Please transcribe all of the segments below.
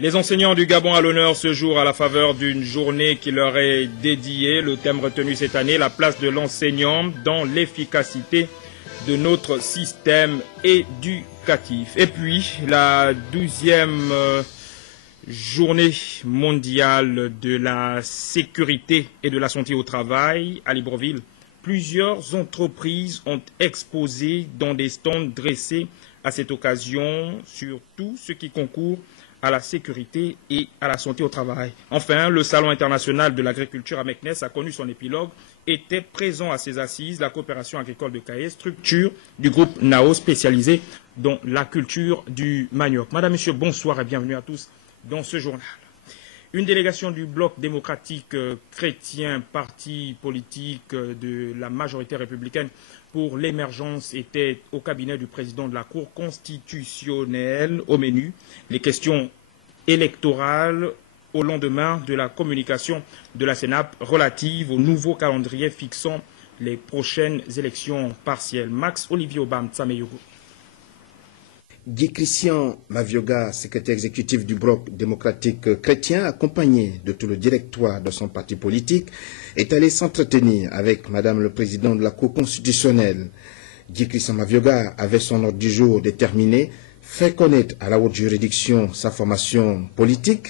Les enseignants du Gabon à l'honneur ce jour à la faveur d'une journée qui leur est dédiée. Le thème retenu cette année, la place de l'enseignant dans l'efficacité de notre système éducatif. Et puis, la 12e journée mondiale de la sécurité et de la santé au travail à Libreville. Plusieurs entreprises ont exposé dans des stands dressés à cette occasion sur tout ce qui concourt à la sécurité et à la santé au travail. Enfin, le Salon international de l'agriculture à Meknes a connu son épilogue. Était présent à ces assises la coopération agricole de Kaye, structure du groupe NAO spécialisé dans la culture du manioc. Madame, Monsieur, bonsoir et bienvenue à tous dans ce journal. Une délégation du Bloc démocratique chrétien, parti politique de la majorité républicaine pour l'émergence, était au cabinet du président de la Cour constitutionnelle. Au menu, les questions électorales au lendemain de la communication de la CENAP relative au nouveau calendrier fixant les prochaines élections partielles. Max Olivier Obam, Tsameyugo. Guy Christian Mavioga, secrétaire exécutif du Bloc démocratique chrétien, accompagné de tout le directoire de son parti politique, est allé s'entretenir avec Madame le Président de la Cour constitutionnelle. Guy Christian Mavioga avait son ordre du jour déterminé, fait connaître à la haute juridiction sa formation politique,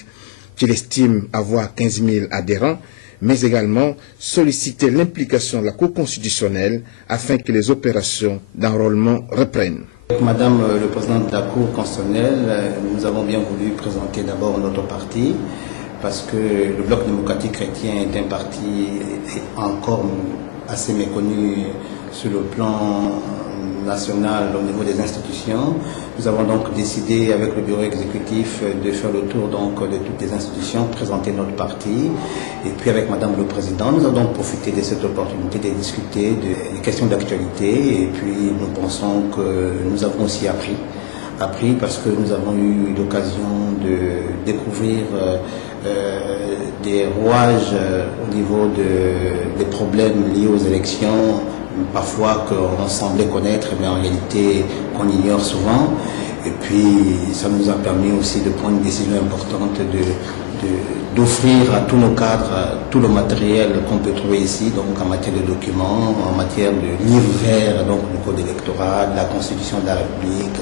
qu'il estime avoir 15 000 adhérents, mais également solliciter l'implication de la Cour constitutionnelle afin que les opérations d'enrôlement reprennent. Madame le Président de la Cour constitutionnelle, nous avons bien voulu présenter d'abord notre parti parce que le Bloc démocratique chrétien est un parti encore assez méconnu sur le plan national au niveau des institutions. Nous avons donc décidé avec le bureau exécutif de faire le tour donc de toutes les institutions, présenter notre parti. Et puis avec Madame le Président, nous avons donc profité de cette opportunité de discuter des questions d'actualité. Et puis nous pensons que nous avons aussi appris parce que nous avons eu l'occasion de découvrir des rouages au niveau des problèmes liés aux élections, parfois qu'on semblait connaître, mais en réalité qu'on ignore souvent. Et puis ça nous a permis aussi de prendre une décision importante d'offrir à tous nos cadres tout le matériel qu'on peut trouver ici, donc en matière de documents, en matière de livres verts, donc du code électoral, de la Constitution de la République.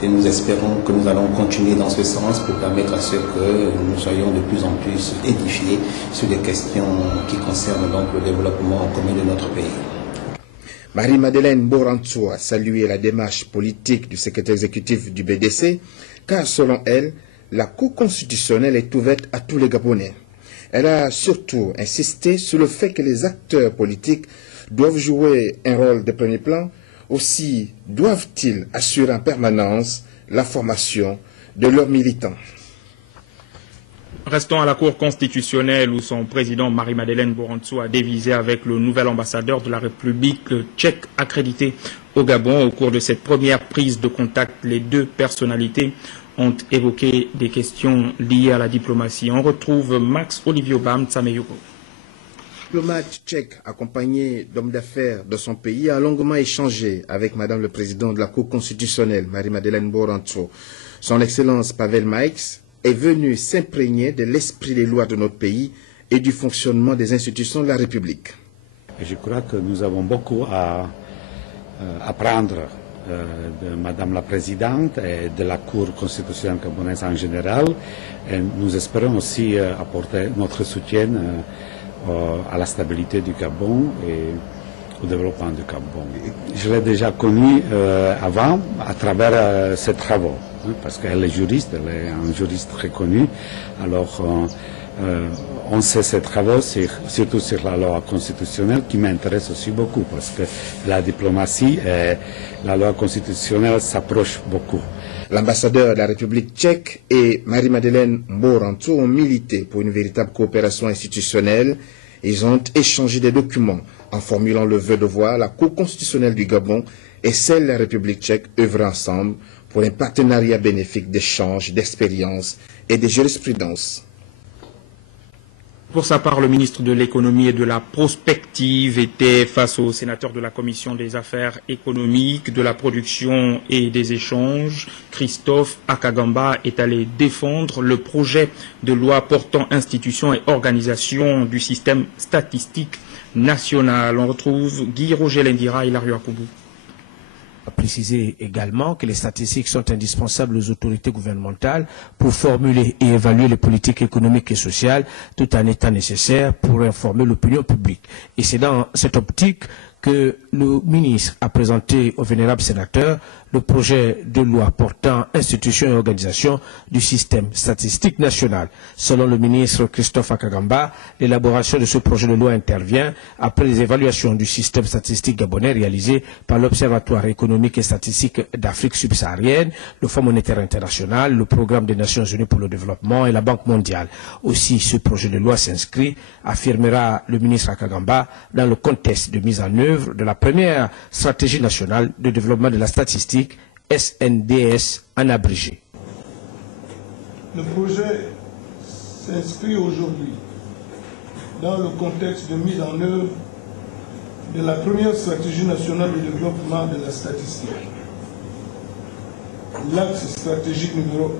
Et nous espérons que nous allons continuer dans ce sens pour permettre à ce que nous soyons de plus en plus édifiés sur des questions qui concernent donc le développement commun de notre pays. Marie-Madeleine Borantou a salué la démarche politique du secrétaire exécutif du BDC, car selon elle, la Cour constitutionnelle est ouverte à tous les Gabonais. Elle a surtout insisté sur le fait que les acteurs politiques doivent jouer un rôle de premier plan. Aussi doivent-ils assurer en permanence la formation de leurs militants. Restons à la Cour constitutionnelle où son président Marie-Madeleine Borantou a dévisé avec le nouvel ambassadeur de la République tchèque accrédité au Gabon. Au cours de cette première prise de contact, les deux personnalités ont évoqué des questions liées à la diplomatie. On retrouve Max Olivier Obam, Tsameyugo. Le diplomate tchèque, accompagné d'hommes d'affaires de son pays, a longuement échangé avec Madame le Président de la Cour constitutionnelle, Marie-Madeleine Borantou. Son Excellence Pavel Maïx est venu s'imprégner de l'esprit des lois de notre pays et du fonctionnement des institutions de la République. Je crois que nous avons beaucoup à apprendre de Madame la Présidente et de la Cour constitutionnelle gabonaise en général. Et nous espérons aussi apporter notre soutien à la stabilité du Gabon et au développement du Gabon. Je l'ai déjà connue avant à travers ses travaux, parce qu'elle est juriste, elle est un juriste très connu. Alors on sait ses travaux, surtout sur la loi constitutionnelle, qui m'intéresse aussi beaucoup, parce que la diplomatie et la loi constitutionnelle s'approchent beaucoup. L'ambassadeur de la République tchèque et Marie-Madeleine Borantou ont milité pour une véritable coopération institutionnelle. Ils ont échangé des documents en formulant le vœu de voir la Cour constitutionnelle du Gabon et celle de la République tchèque œuvrer ensemble pour un partenariat bénéfique d'échange, d'expérience et de jurisprudence. Pour sa part, le ministre de l'économie et de la prospective était face aux sénateurs de la commission des affaires économiques, de la production et des échanges. Christophe Akagamba est allé défendre le projet de loi portant institution et organisation du système statistique national. On retrouve Guy Roger Lendira et Hilario Akubu. A précisé également que les statistiques sont indispensables aux autorités gouvernementales pour formuler et évaluer les politiques économiques et sociales tout en étant nécessaire pour informer l'opinion publique. Et c'est dans cette optique que le ministre a présenté au vénérable sénateur le projet de loi portant institution et organisation du système statistique national. Selon le ministre Christophe Akagamba, l'élaboration de ce projet de loi intervient après les évaluations du système statistique gabonais réalisées par l'Observatoire économique et statistique d'Afrique subsaharienne, le Fonds monétaire international, le Programme des Nations unies pour le développement et la Banque mondiale. Aussi, ce projet de loi s'inscrit, affirmera le ministre Akagamba, dans le contexte de mise en œuvre de la première stratégie nationale de développement de la statistique, SNDS en abrégé. Le projet s'inscrit aujourd'hui dans le contexte de mise en œuvre de la première stratégie nationale de développement de la statistique. L'axe stratégique numéro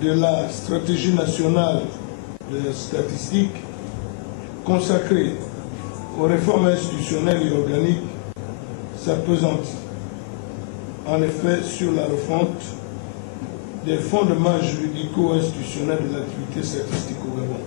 1 de la stratégie nationale de la statistique consacrée aux réformes institutionnelles et organiques s'appesantit en effet sur la refonte des fondements juridico-institutionnels de l'activité statistique au Gabon.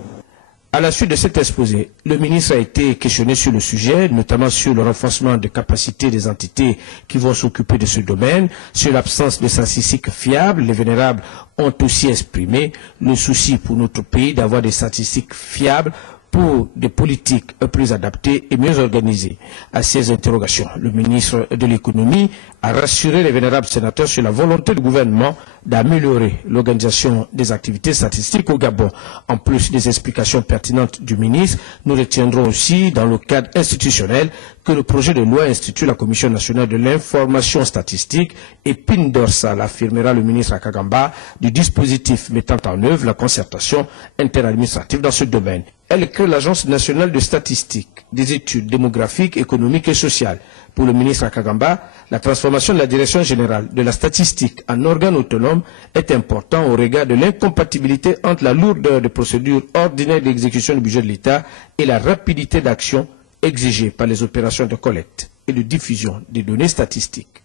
À la suite de cet exposé, le ministre a été questionné sur le sujet, notamment sur le renforcement des capacités des entités qui vont s'occuper de ce domaine, sur l'absence de statistiques fiables. Les vénérables ont aussi exprimé le souci pour notre pays d'avoir des statistiques fiables pour des politiques plus adaptées et mieux organisées. À ces interrogations, le ministre de l'économie a rassuré les vénérables sénateurs sur la volonté du gouvernement d'améliorer l'organisation des activités statistiques au Gabon. En plus des explications pertinentes du ministre, nous retiendrons aussi, dans le cadre institutionnel, que le projet de loi institue la Commission nationale de l'information statistique et pine dorsale, affirmera le ministre Akagamba, du dispositif mettant en œuvre la concertation interadministrative dans ce domaine. Elle crée l'Agence nationale de statistique, des études démographiques, économiques et sociales. Pour le ministre Akagamba, la transformation de la direction générale de la statistique en organe autonome est importante au regard de l'incompatibilité entre la lourdeur des procédures ordinaires d'exécution du budget de l'État et la rapidité d'action exigée par les opérations de collecte et de diffusion des données statistiques.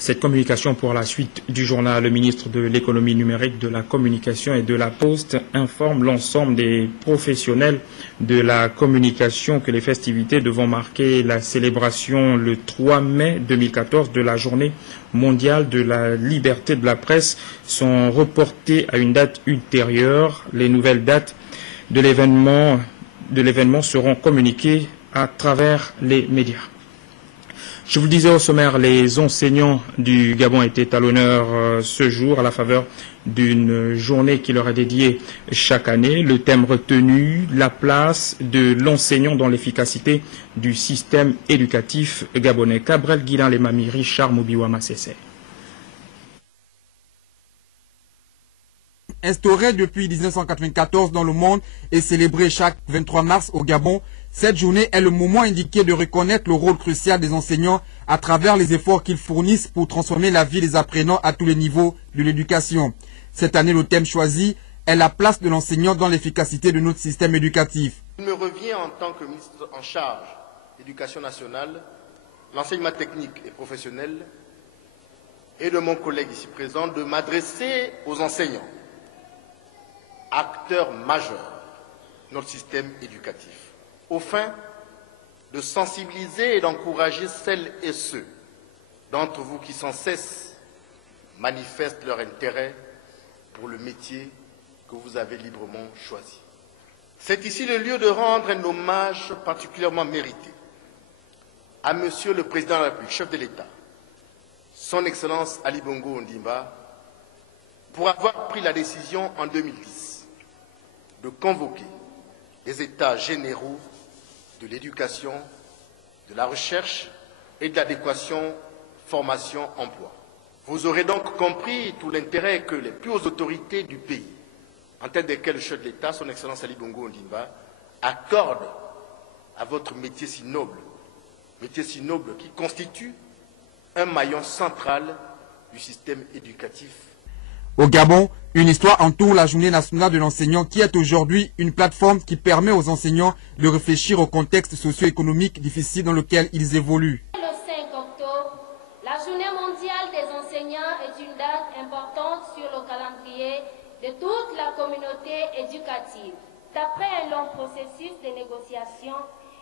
Cette communication pour la suite du journal, le ministre de l'économie numérique, de la communication et de la poste informe l'ensemble des professionnels de la communication que les festivités devant marquer la célébration le 3 mai 2014 de la journée mondiale de la liberté de la presse sont reportées à une date ultérieure. Les nouvelles dates de l'événement seront communiquées à travers les médias. Je vous le disais au sommaire, les enseignants du Gabon étaient à l'honneur ce jour à la faveur d'une journée qui leur est dédiée chaque année. Le thème retenu, la place de l'enseignant dans l'efficacité du système éducatif gabonais. Cabrel Guilain Lemami, Richard Moubiwama Sessé. Instaurée depuis 1994 dans le monde et célébrée chaque 23 mars au Gabon, cette journée est le moment indiqué de reconnaître le rôle crucial des enseignants à travers les efforts qu'ils fournissent pour transformer la vie des apprenants à tous les niveaux de l'éducation. Cette année, le thème choisi est la place de l'enseignant dans l'efficacité de notre système éducatif. Il me revient en tant que ministre en charge de l'éducation nationale, l'enseignement technique et professionnel et de mon collègue ici présent de m'adresser aux enseignants, acteurs majeurs de notre système éducatif, au fin de sensibiliser et d'encourager celles et ceux d'entre vous qui sans cesse manifestent leur intérêt pour le métier que vous avez librement choisi. C'est ici le lieu de rendre un hommage particulièrement mérité à Monsieur le Président de la République, chef de l'État, Son Excellence Ali Bongo Ondimba, pour avoir pris la décision en 2010 de convoquer les États généraux de l'éducation, de la recherche et de l'adéquation formation-emploi. Vous aurez donc compris tout l'intérêt que les plus hautes autorités du pays en tête desquels le chef de l'État, son Excellence Ali Bongo Ondimba, accorde à votre métier si noble qui constitue un maillon central du système éducatif. Au Gabon, une histoire entoure la Journée nationale de l'enseignant qui est aujourd'hui une plateforme qui permet aux enseignants de réfléchir au contexte socio-économique difficile dans lequel ils évoluent. Le 5 octobre, la Journée mondiale des enseignants est une date importante sur le calendrier de toute la communauté éducative. D'après un long processus de négociation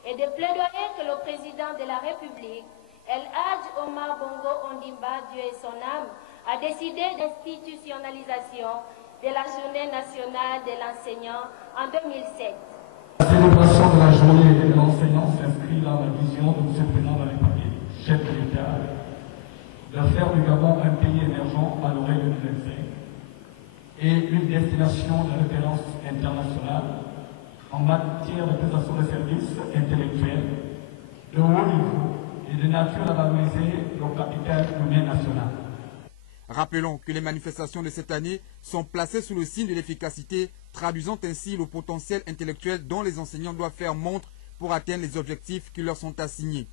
et de plaidoyer que le président de la République, El Hadj Omar Bongo Ondimba, Dieu et son âme, a décidé d'institutionnalisation de la Journée nationale de l'enseignant en 2007. La célébration de la Journée de l'enseignant s'inscrit dans la vision de M. le Président de la République, chef de l'État, de faire du Gabon un pays émergent à l'oreille universelle et une destination de référence internationale en matière de prestation de services intellectuels de haut niveau et de nature à valoriser le capital humain national. Rappelons que les manifestations de cette année sont placées sous le signe de l'efficacité, traduisant ainsi le potentiel intellectuel dont les enseignants doivent faire montre pour atteindre les objectifs qui leur sont assignés.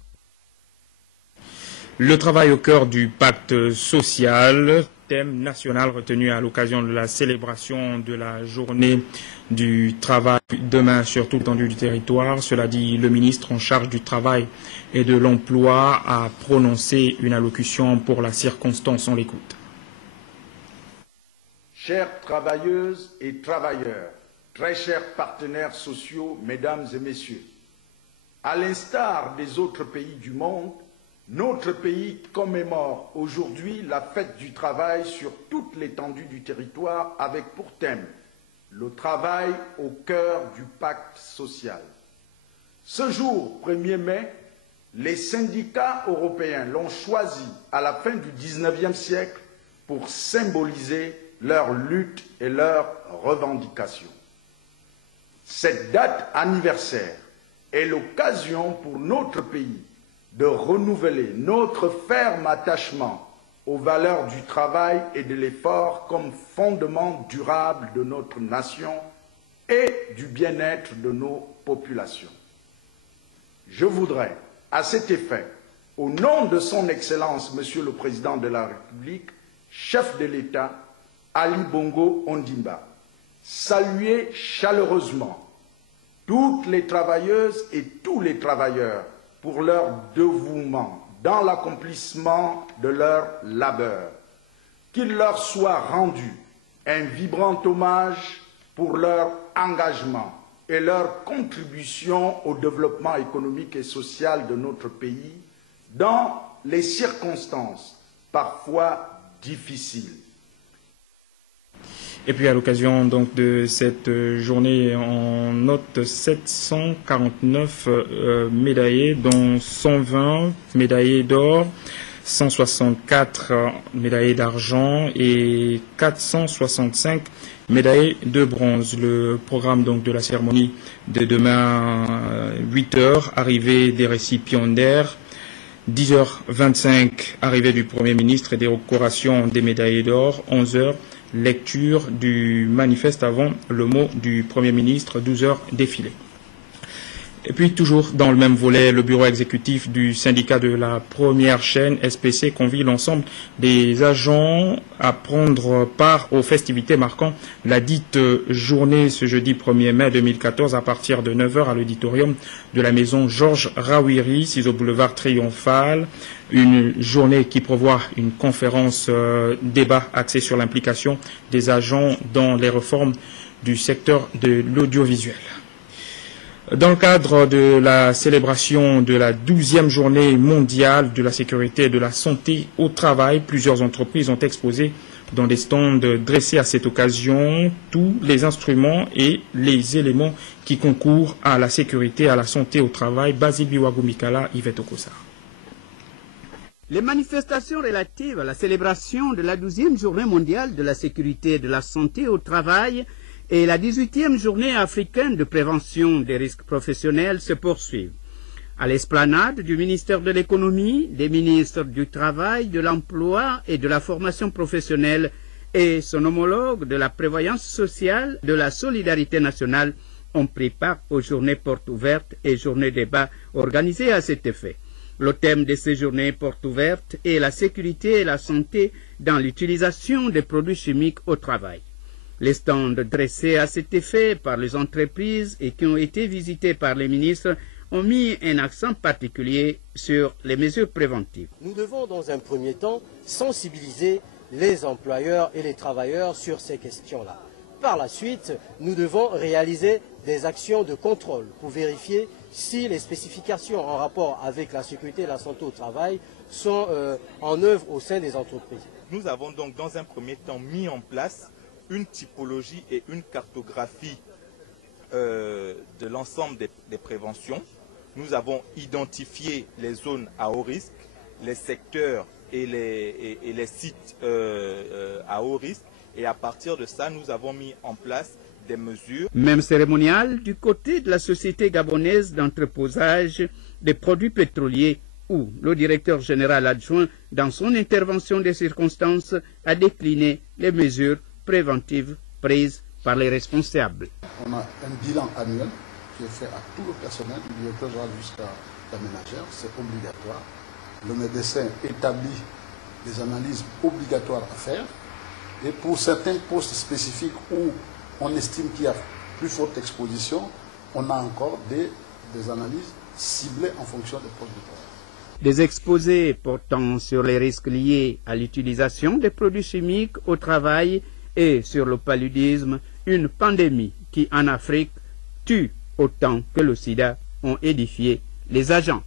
Le travail au cœur du pacte social, thème national retenu à l'occasion de la célébration de la journée du travail demain sur toute l'étendue du territoire. Cela dit, le ministre en charge du travail et de l'emploi a prononcé une allocution pour la circonstance. On l'écoute. Chères travailleuses et travailleurs, très chers partenaires sociaux, mesdames et messieurs, à l'instar des autres pays du monde, notre pays commémore aujourd'hui la fête du travail sur toute l'étendue du territoire avec pour thème le travail au cœur du pacte social. Ce jour, 1er mai, les syndicats européens l'ont choisi à la fin du XIXe siècle pour symboliser leur lutte et leurs revendications. Cette date anniversaire est l'occasion pour notre pays de renouveler notre ferme attachement aux valeurs du travail et de l'effort comme fondement durable de notre nation et du bien-être de nos populations. Je voudrais, à cet effet, au nom de son Excellence, Monsieur le Président de la République, chef de l'État, Ali Bongo Ondimba, saluer chaleureusement toutes les travailleuses et tous les travailleurs pour leur dévouement dans l'accomplissement de leur labeur. Qu'il leur soit rendu un vibrant hommage pour leur engagement et leur contribution au développement économique et social de notre pays dans les circonstances parfois difficiles. Et puis à l'occasion donc de cette journée, on note 749 médaillés, dont 120 médaillés d'or, 164 médaillés d'argent et 465 médaillés de bronze. Le programme donc de la cérémonie de demain, 8h, arrivée des récipiendaires, 10h25, arrivée du Premier ministre et décoration des médaillés d'or, 11h, lecture du manifeste avant le mot du Premier ministre, 12h défilé. Et puis toujours dans le même volet, le bureau exécutif du syndicat de la première chaîne SPC convie l'ensemble des agents à prendre part aux festivités marquant la dite journée ce jeudi 1er mai 2014 à partir de 9h à l'auditorium de la maison Georges Rawiri, 6 au boulevard Triomphal. Une journée qui prévoit une conférence débat axée sur l'implication des agents dans les réformes du secteur de l'audiovisuel. Dans le cadre de la célébration de la 12e journée mondiale de la sécurité et de la santé au travail, plusieurs entreprises ont exposé dans des stands dressés à cette occasion tous les instruments et les éléments qui concourent à la sécurité et à la santé au travail. Basil Biwagumikala, Yvette Okosa. Les manifestations relatives à la célébration de la 12e journée mondiale de la sécurité et de la santé au travail et la 18e journée africaine de prévention des risques professionnels se poursuivent. À l'esplanade du ministère de l'économie, des ministres du travail, de l'emploi et de la formation professionnelle, et son homologue de la prévoyance sociale de la solidarité nationale ont pris part aux journées portes ouvertes et journées débat organisées à cet effet. Le thème de ces journées portes ouvertes est la sécurité et la santé dans l'utilisation des produits chimiques au travail. Les stands dressés à cet effet par les entreprises et qui ont été visités par les ministres ont mis un accent particulier sur les mesures préventives. Nous devons dans un premier temps sensibiliser les employeurs et les travailleurs sur ces questions-là. Par la suite, nous devons réaliser des actions de contrôle pour vérifier si les spécifications en rapport avec la sécurité et la santé au travail sont en œuvre au sein des entreprises. Nous avons donc dans un premier temps mis en place une typologie et une cartographie de l'ensemble des préventions. Nous avons identifié les zones à haut risque, les secteurs et les sites à haut risque. Et à partir de ça, nous avons mis en place des mesures. Même cérémonial du côté de la Société gabonaise d'entreposage des produits pétroliers, où le directeur général adjoint, dans son intervention des circonstances, a décliné les mesures préventives prises par les responsables. On a un bilan annuel qui est fait à tout le personnel, du directeur général jusqu'à la ménagère, c'est obligatoire. Le médecin établit des analyses obligatoires à faire. Et pour certains postes spécifiques où on estime qu'il y a plus forte exposition, on a encore des analyses ciblées en fonction des postes de travail. Des exposés portant sur les risques liés à l'utilisation des produits chimiques au travail et sur le paludisme, une pandémie qui en Afrique tue autant que le sida, ont édifié les agents.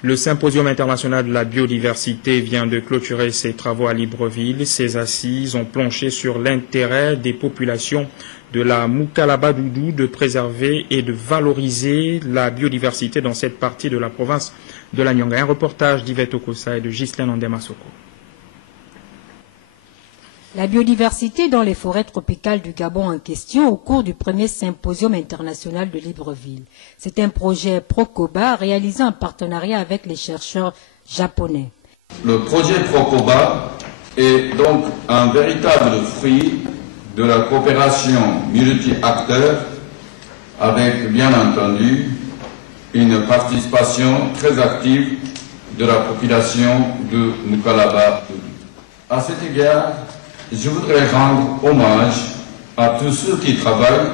Le Symposium international de la biodiversité vient de clôturer ses travaux à Libreville. Ces assises ont planché sur l'intérêt des populations de la Mukalaba-Doudou de préserver et de valoriser la biodiversité dans cette partie de la province de la Nyanga. Un reportage d'Yvette Okosa et de Ghislaine Andema-Soko. La biodiversité dans les forêts tropicales du Gabon en question au cours du premier symposium international de Libreville. C'est un projet Procoba réalisé en partenariat avec les chercheurs japonais. Le projet Procoba est donc un véritable fruit de la coopération multi-acteurs avec, bien entendu, une participation très active de la population de Mukalaba. À cet égard, je voudrais rendre hommage à tous ceux qui travaillent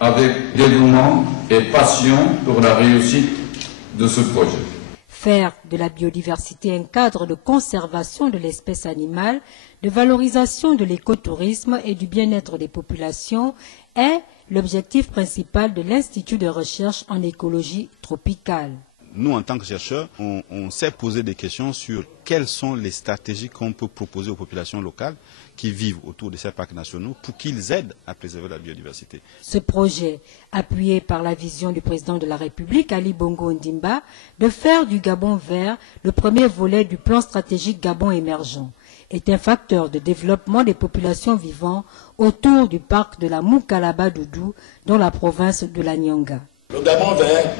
avec dévouement et passion pour la réussite de ce projet. Faire de la biodiversité un cadre de conservation de l'espèce animale, de valorisation de l'écotourisme et du bien-être des populations est l'objectif principal de l'Institut de recherche en écologie tropicale. Nous, en tant que chercheurs, on s'est posé des questions sur quelles sont les stratégies qu'on peut proposer aux populations locales qui vivent autour de ces parcs nationaux pour qu'ils aident à préserver la biodiversité. Ce projet, appuyé par la vision du président de la République, Ali Bongo Ondimba, de faire du Gabon vert le premier volet du plan stratégique Gabon émergent, est un facteur de développement des populations vivant autour du parc de la Mukalaba-Doudou dans la province de la Nyanga. Le Gabon vert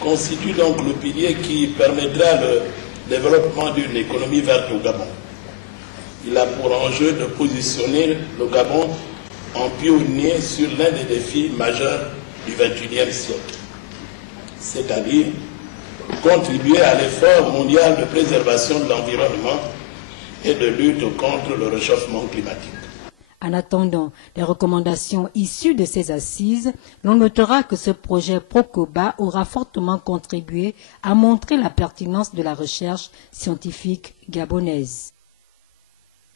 constitue donc le pilier qui permettra le développement d'une économie verte au Gabon. Il a pour enjeu de positionner le Gabon en pionnier sur l'un des défis majeurs du XXIe siècle, c'est-à-dire contribuer à l'effort mondial de préservation de l'environnement et de lutte contre le réchauffement climatique. En attendant les recommandations issues de ces assises, l'on notera que ce projet Procoba aura fortement contribué à montrer la pertinence de la recherche scientifique gabonaise.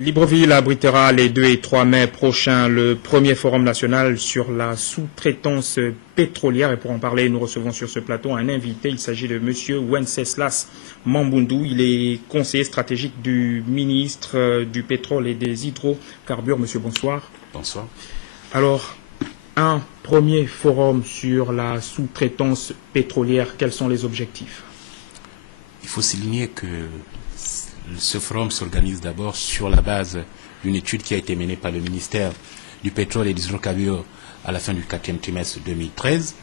Libreville abritera les 2 et 3 mai prochains le premier forum national sur la sous-traitance pétrolière. Et pour en parler, nous recevons sur ce plateau un invité. Il s'agit de M. Wenceslas Mambundu. Il est conseiller stratégique du ministre du pétrole et des hydrocarbures. Monsieur, bonsoir. Bonsoir. Alors, un premier forum sur la sous-traitance pétrolière. Quels sont les objectifs? Il faut souligner que ce forum s'organise d'abord sur la base d'une étude qui a été menée par le ministère du pétrole et des hydrocarbures à la fin du 4e trimestre 2013.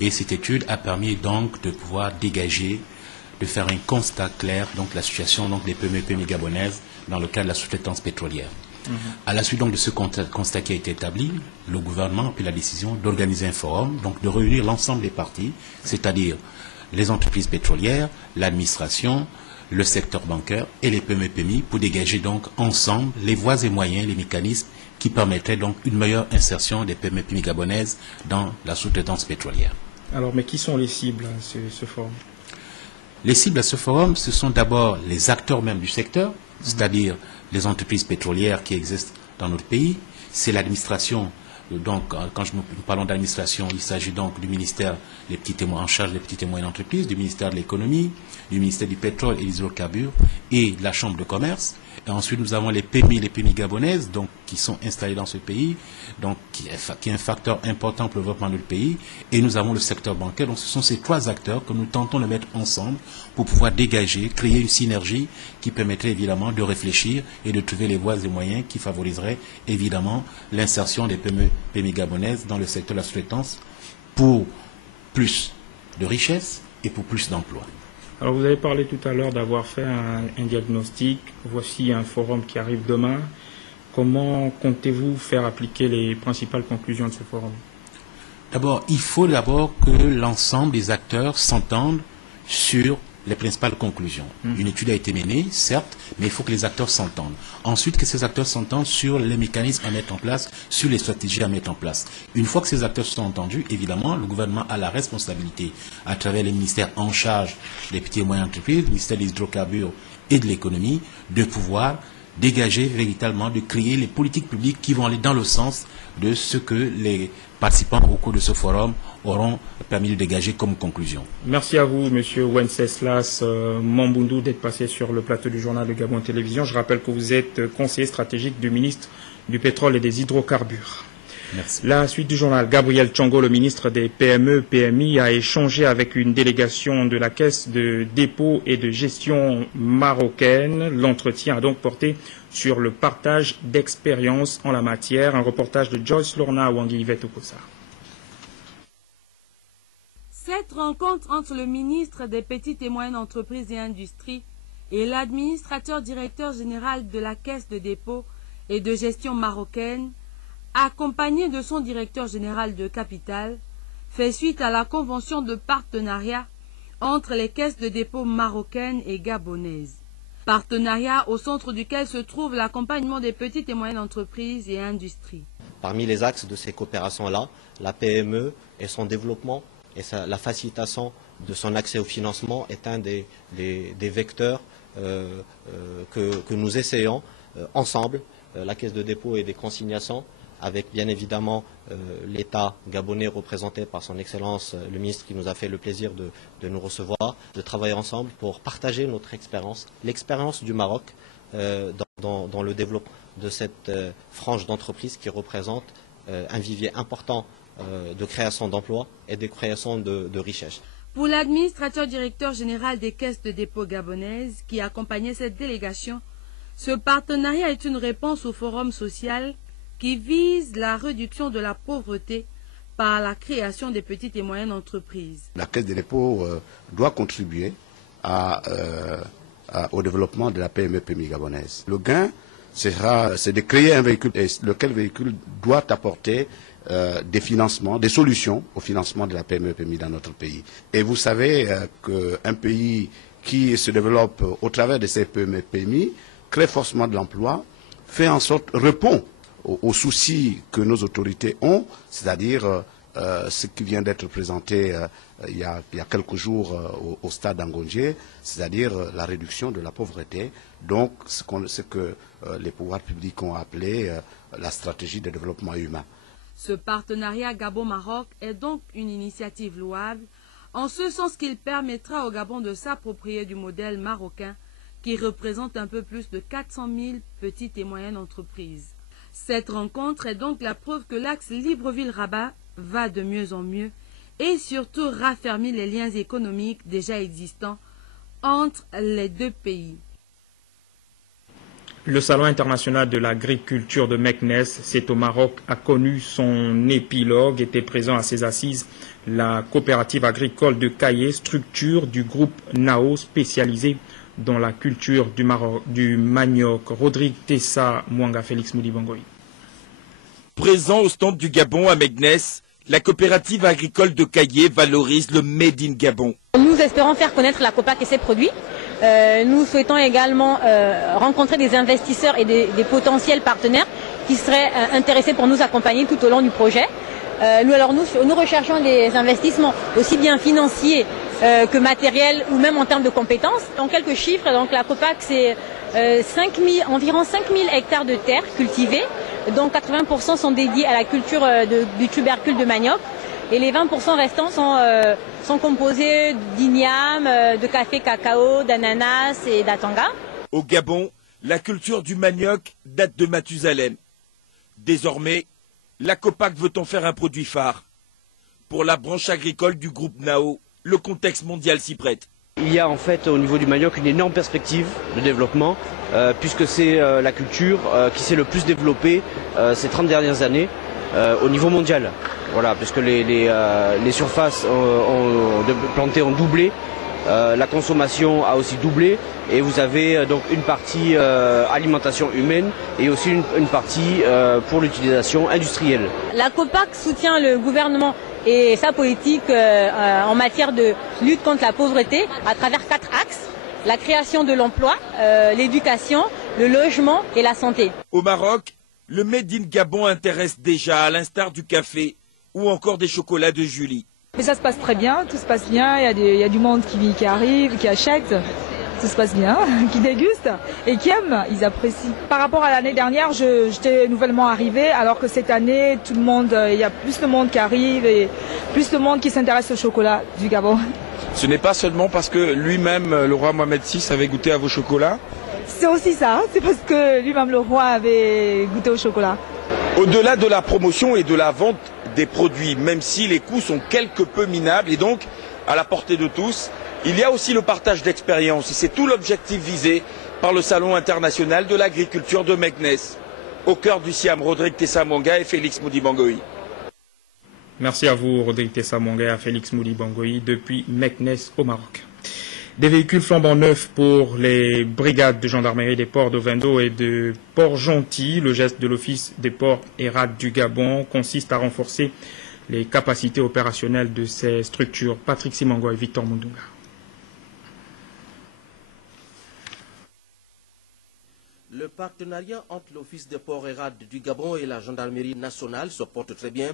Et cette étude a permis donc de pouvoir dégager de faire un constat clair, donc la situation donc, des PME gabonaises dans le cadre de la sous-traitance pétrolière. À la suite donc, de ce constat qui a été établi, le gouvernement a pris la décision d'organiser un forum, donc de réunir l'ensemble des parties, c'est-à-dire les entreprises pétrolières, l'administration, le secteur bancaire et les PME pour dégager donc ensemble les voies et moyens, les mécanismes qui permettraient donc une meilleure insertion des PME gabonaises dans la sous-traitance pétrolière. Alors, mais qui sont les cibles à ce forum? Les cibles à ce forum, ce sont d'abord les acteurs même du secteur, c'est-à-dire les entreprises pétrolières qui existent dans notre pays. C'est l'administration. Donc, quand nous parlons d'administration, il s'agit donc du ministère des petits et en charge des petites et moyennes entreprises, du ministère de l'économie, du ministère du pétrole et des hydrocarbures et de la chambre de commerce. Et ensuite, nous avons les PMI gabonaises, donc qui sont installées dans ce pays, donc qui est un facteur important pour le développement de notre pays. Et nous avons le secteur bancaire. Donc, ce sont ces trois acteurs que nous tentons de mettre ensemble pour pouvoir dégager, créer une synergie qui permettrait évidemment de réfléchir et de trouver les voies et moyens qui favoriseraient évidemment l'insertion des PMI gabonaises dans le secteur de la sous-traitance pour plus de richesses et pour plus d'emplois. Alors vous avez parlé tout à l'heure d'avoir fait un diagnostic. Voici un forum qui arrive demain. Comment comptez-vous faire appliquer les principales conclusions de ce forum? D'abord, il faut que l'ensemble des acteurs s'entendent sur les principales conclusions. Une étude a été menée, certes, mais il faut que les acteurs s'entendent. Ensuite, que ces acteurs s'entendent sur les mécanismes à mettre en place, sur les stratégies à mettre en place. Une fois que ces acteurs sont entendus, évidemment, le gouvernement a la responsabilité, à travers les ministères en charge des petites et moyennes entreprises, le ministère des hydrocarbures et de l'économie, de pouvoir dégager véritablement, de créer les politiques publiques qui vont aller dans le sens de ce que les participants au cours de ce forum auront permis de dégager comme conclusion. Merci à vous, M. Wenceslas Mambundu, d'être passé sur le plateau du journal de Gabon Télévision. Je rappelle que vous êtes conseiller stratégique du ministre du Pétrole et des Hydrocarbures. Merci. La suite du journal, Gabriel Tchongo, le ministre des PME, PMI, a échangé avec une délégation de la Caisse de dépôt et de gestion marocaine. L'entretien a donc porté sur le partage d'expériences en la matière. Un reportage de Joyce Lorna Wangi Yvette Okosa. Cette rencontre entre le ministre des Petites et Moyennes Entreprises et Industries et l'administrateur directeur général de la Caisse de dépôt et de gestion marocaine, accompagné de son directeur général de capital, fait suite à la convention de partenariat entre les caisses de dépôt marocaines et gabonaises. Partenariat au centre duquel se trouve l'accompagnement des petites et moyennes entreprises et industries. Parmi les axes de ces coopérations-là, la PME et son développement et la facilitation de son accès au financement est un des vecteurs que nous essayons ensemble, la Caisse de dépôt et des consignations, avec bien évidemment l'État gabonais représenté par son Excellence le ministre qui nous a fait le plaisir de nous recevoir, de travailler ensemble pour partager notre expérience, l'expérience du Maroc dans le développement de cette frange d'entreprise qui représente un vivier important de création d'emplois et de création de richesses. Pour l'administrateur directeur général des caisses de dépôt gabonaises qui accompagnait cette délégation, ce partenariat est une réponse au forum social qui vise la réduction de la pauvreté par la création des petites et moyennes entreprises. La Caisse des dépôts doit contribuer au développement de la PME-PMI gabonaise. Le gain, c'est de créer un véhicule, et lequel véhicule doit apporter des financements, des solutions au financement de la PME-PMI dans notre pays. Et vous savez qu'un pays qui se développe au travers de ces PME-PMI crée forcément de l'emploi, fait en sorte, répond aux soucis que nos autorités ont, c'est-à-dire ce qui vient d'être présenté il y a quelques jours au stade d'Angondier, c'est-à-dire la réduction de la pauvreté, donc ce que les pouvoirs publics ont appelé la stratégie de développement humain. Ce partenariat Gabon-Maroc est donc une initiative louable, en ce sens qu'il permettra au Gabon de s'approprier du modèle marocain qui représente un peu plus de 400 000 petites et moyennes entreprises. Cette rencontre est donc la preuve que l'axe Libreville-Rabat va de mieux en mieux et surtout raffermit les liens économiques déjà existants entre les deux pays. Le Salon international de l'agriculture de Meknès, c'est au Maroc, a connu son épilogue. Était présent à ses assises la coopérative agricole de Kaye, structure du groupe NAO spécialisé dans la culture du manioc. Rodrigue Tessa Mwanga, Félix Moudi-Bangoy. Présent au stand du Gabon à Meknès, la coopérative agricole de Kaye valorise le Made in Gabon. Nous espérons faire connaître la COPAC et ses produits. Nous souhaitons également rencontrer des investisseurs et des potentiels partenaires qui seraient intéressés pour nous accompagner tout au long du projet. Nous recherchons des investissements aussi bien financiers que matériels ou même en termes de compétences. En quelques chiffres, donc la COPAC, c'est environ 5000 hectares de terre cultivées, dont 80% sont dédiés à la culture du tubercule de manioc. Et les 20% restants sont composés d'igname, de café cacao, d'ananas et d'atanga. Au Gabon, la culture du manioc date de Mathusalem. Désormais, la COPAC veut en faire un produit phare. Pour la branche agricole du groupe NAO, le contexte mondial s'y prête. Il y a en fait au niveau du manioc une énorme perspective de développement puisque c'est la culture qui s'est le plus développée ces 30 dernières années au niveau mondial. Voilà, puisque les surfaces plantées ont doublé, la consommation a aussi doublé et vous avez donc une partie alimentation humaine et aussi une partie pour l'utilisation industrielle. La COPAC soutient le gouvernement et sa politique en matière de lutte contre la pauvreté à travers 4 axes: la création de l'emploi, l'éducation, le logement et la santé. Au Maroc, le Made in Gabon intéresse déjà, à l'instar du café ou encore des chocolats de Julie. Mais ça se passe très bien, tout se passe bien, il y a du monde qui arrive, qui achète, tout se passe bien, qui déguste et qui aime, ils apprécient. Par rapport à l'année dernière, j'étais nouvellement arrivée, alors que cette année, tout le monde, il y a plus de monde qui arrive et plus de monde qui s'intéresse au chocolat du Gabon. Ce n'est pas seulement parce que lui-même, le roi Mohamed VI, avait goûté à vos chocolats. C'est aussi ça, c'est parce que lui-même le roi avait goûté au chocolat. Au-delà de la promotion et de la vente des produits, même si les coûts sont quelque peu minables et donc à la portée de tous, il y a aussi le partage d'expérience et c'est tout l'objectif visé par le Salon international de l'agriculture de Meknès. Au cœur du Siam, Rodrigue Tessa Mwanga et Félix Moudi-Bangoy. Merci à vous, Rodrigue Tessa Mwanga et à Félix Moudi-Bangoy depuis Meknès au Maroc. Des véhicules flambant neufs pour les brigades de gendarmerie des ports d'Ovendo et de Port-Gentil. Le geste de l'Office des ports et rades du Gabon consiste à renforcer les capacités opérationnelles de ces structures. Patrick Simango et Victor Mundunga. Le partenariat entre l'Office des ports et rades du Gabon et la gendarmerie nationale se porte très bien.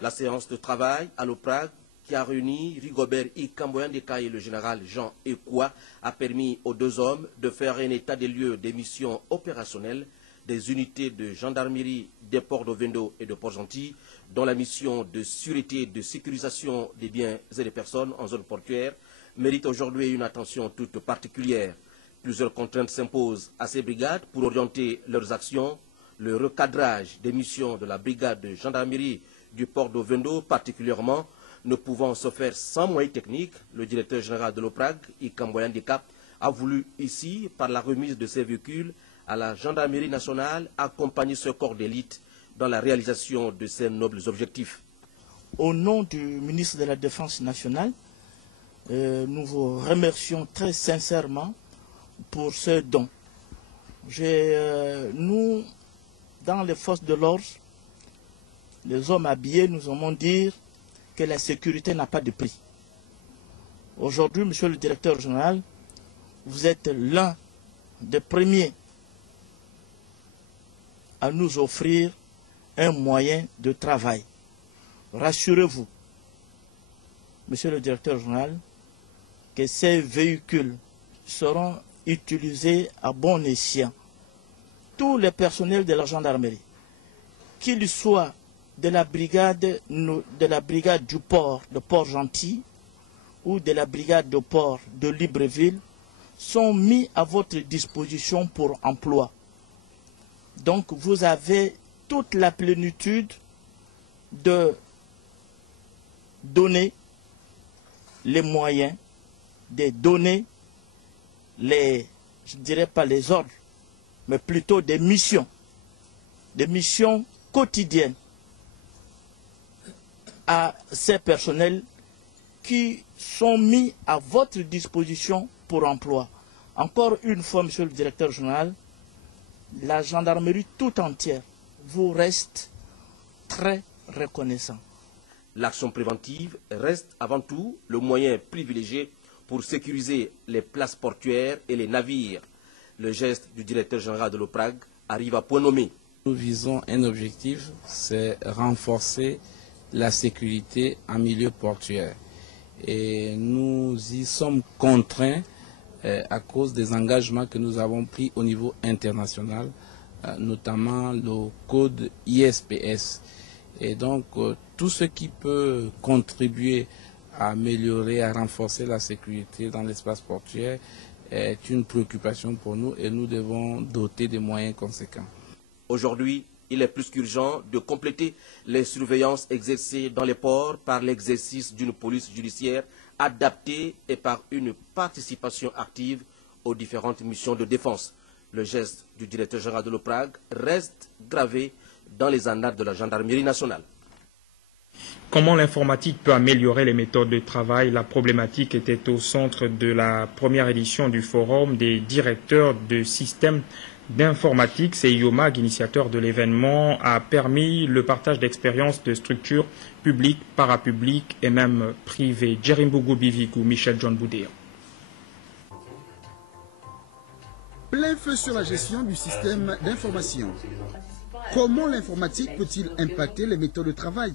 La séance de travail à l'OPRAG qui a réuni Rigobert I. Kamboyan-Deka et le général Jean Ekoua a permis aux deux hommes de faire un état des lieux des missions opérationnelles des unités de gendarmerie des ports d'Ovendo et de Port-Gentil, dont la mission de sûreté et de sécurisation des biens et des personnes en zone portuaire mérite aujourd'hui une attention toute particulière. Plusieurs contraintes s'imposent à ces brigades pour orienter leurs actions. Le recadrage des missions de la brigade de gendarmerie du port d'Ovendo particulièrement ne pouvant se faire sans moyens techniques, le directeur général de l'OPRAG, Ikamboyan Deka, a voulu ici, par la remise de ces véhicules à la gendarmerie nationale, accompagner ce corps d'élite dans la réalisation de ces nobles objectifs. Au nom du ministre de la Défense nationale, nous vous remercions très sincèrement pour ce don. Nous, dans les forces de l'ordre, les hommes habillés nous aimons dire que la sécurité n'a pas de prix. Aujourd'hui, monsieur le directeur général, vous êtes l'un des premiers à nous offrir un moyen de travail. Rassurez-vous, monsieur le directeur général, que ces véhicules seront utilisés à bon escient. Tous les personnels de la gendarmerie, qu'ils soient de la brigade du port de Port-Gentil ou de la brigade de port de Libreville, sont mis à votre disposition pour emploi. Donc vous avez toute la plénitude de donner les moyens, de donner les, je ne dirais pas les ordres, mais plutôt des missions quotidiennes à ces personnels qui sont mis à votre disposition pour emploi. Encore une fois, monsieur le directeur général, la gendarmerie tout entière vous reste très reconnaissant. L'action préventive reste avant tout le moyen privilégié pour sécuriser les places portuaires et les navires. Le geste du directeur général de l'OPRAG arrive à point nommé. Nous visons un objectif, c'est renforcer la sécurité en milieu portuaire. Et nous y sommes contraints à cause des engagements que nous avons pris au niveau international, notamment le code ISPS. Et donc, tout ce qui peut contribuer à améliorer, à renforcer la sécurité dans l'espace portuaire est une préoccupation pour nous et nous devons doter des moyens conséquents. Aujourd'hui, il est plus qu'urgent de compléter les surveillances exercées dans les ports par l'exercice d'une police judiciaire adaptée et par une participation active aux différentes missions de défense. Le geste du directeur général de l'OPRAG reste gravé dans les annales de la gendarmerie nationale. Comment l'informatique peut améliorer les méthodes de travail? La problématique était au centre de la première édition du forum des directeurs de systèmes d'informatique. C'est IOMAG, initiateur de l'événement, a permis le partage d'expériences de structures publiques, parapubliques et même privées. Djerimbougou Bivikou, Michel John Boudéa. Plein feu sur la gestion du système d'information. Comment l'informatique peut-il impacter les méthodes de travail?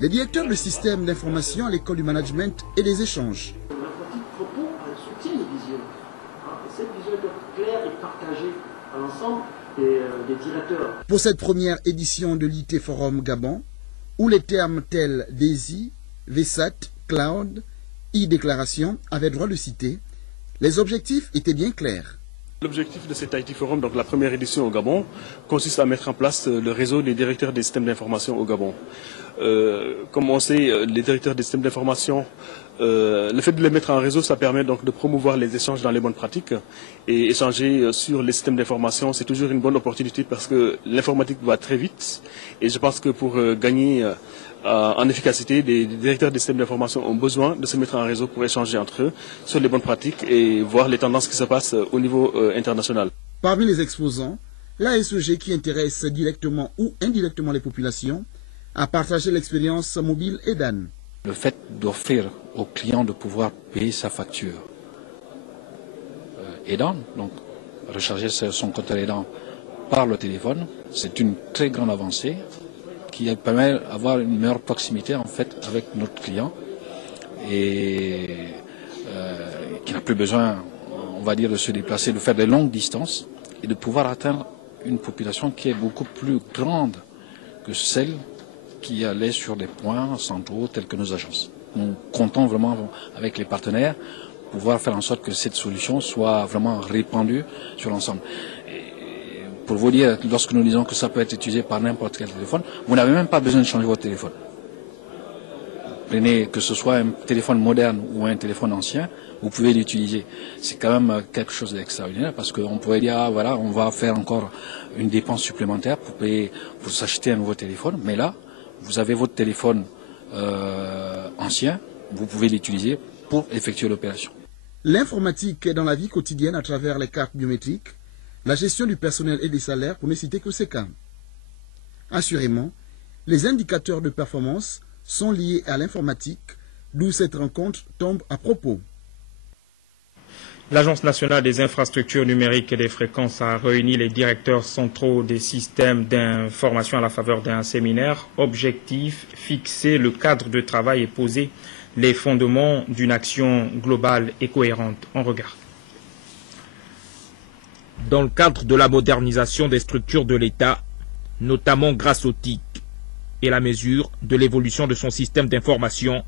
Les directeurs de systèmes d'information à l'école du management et des échanges. L'informatique propose un soutien de vision. Et cette vision doit être claire et partagée à l'ensemble des directeurs. Pour cette première édition de l'IT Forum Gabon, où les termes tels DESI, VSAT, Cloud, e-déclaration avaient droit de citer, les objectifs étaient bien clairs. L'objectif de cet IT Forum, donc la première édition au Gabon, consiste à mettre en place le réseau des directeurs des systèmes d'information au Gabon. Comme on sait, les directeurs des systèmes d'information, le fait de les mettre en réseau, ça permet donc de promouvoir les échanges dans les bonnes pratiques. Et échanger sur les systèmes d'information, c'est toujours une bonne opportunité parce que l'informatique va très vite. Et je pense que pour gagner en efficacité, les directeurs des systèmes d'information ont besoin de se mettre en réseau pour échanger entre eux sur les bonnes pratiques et voir les tendances qui se passent au niveau international. Parmi les exposants, l'ASEG qui intéresse directement ou indirectement les populations a partagé l'expérience mobile EDAN. Le fait d'offrir au client de pouvoir payer sa facture EDAN, donc recharger son compteur EDAN par le téléphone, c'est une très grande avancée qui permet d'avoir une meilleure proximité en fait avec notre client et qui n'a plus besoin, on va dire, de se déplacer, de faire de longues distances et de pouvoir atteindre une population qui est beaucoup plus grande que celle qui allait sur des points centraux tels que nos agences. Nous comptons vraiment avec les partenaires pouvoir faire en sorte que cette solution soit vraiment répandue sur l'ensemble. Pour vous dire, lorsque nous disons que ça peut être utilisé par n'importe quel téléphone, vous n'avez même pas besoin de changer votre téléphone. Prenez que ce soit un téléphone moderne ou un téléphone ancien, vous pouvez l'utiliser. C'est quand même quelque chose d'extraordinaire parce qu'on pourrait dire, ah, voilà, on va faire encore une dépense supplémentaire pour payer, pour s'acheter un nouveau téléphone. Mais là, vous avez votre téléphone ancien, vous pouvez l'utiliser pour effectuer l'opération. L'informatique est dans la vie quotidienne à travers les cartes biométriques, la gestion du personnel et des salaires, pour ne citer que ces cas. Assurément, les indicateurs de performance sont liés à l'informatique, d'où cette rencontre tombe à propos. L'Agence nationale des infrastructures numériques et des fréquences a réuni les directeurs centraux des systèmes d'information à la faveur d'un séminaire. Objectif, fixer le cadre de travail et poser les fondements d'une action globale et cohérente. On regarde. Dans le cadre de la modernisation des structures de l'État, notamment grâce au TIC et la mesure de l'évolution de son système d'information,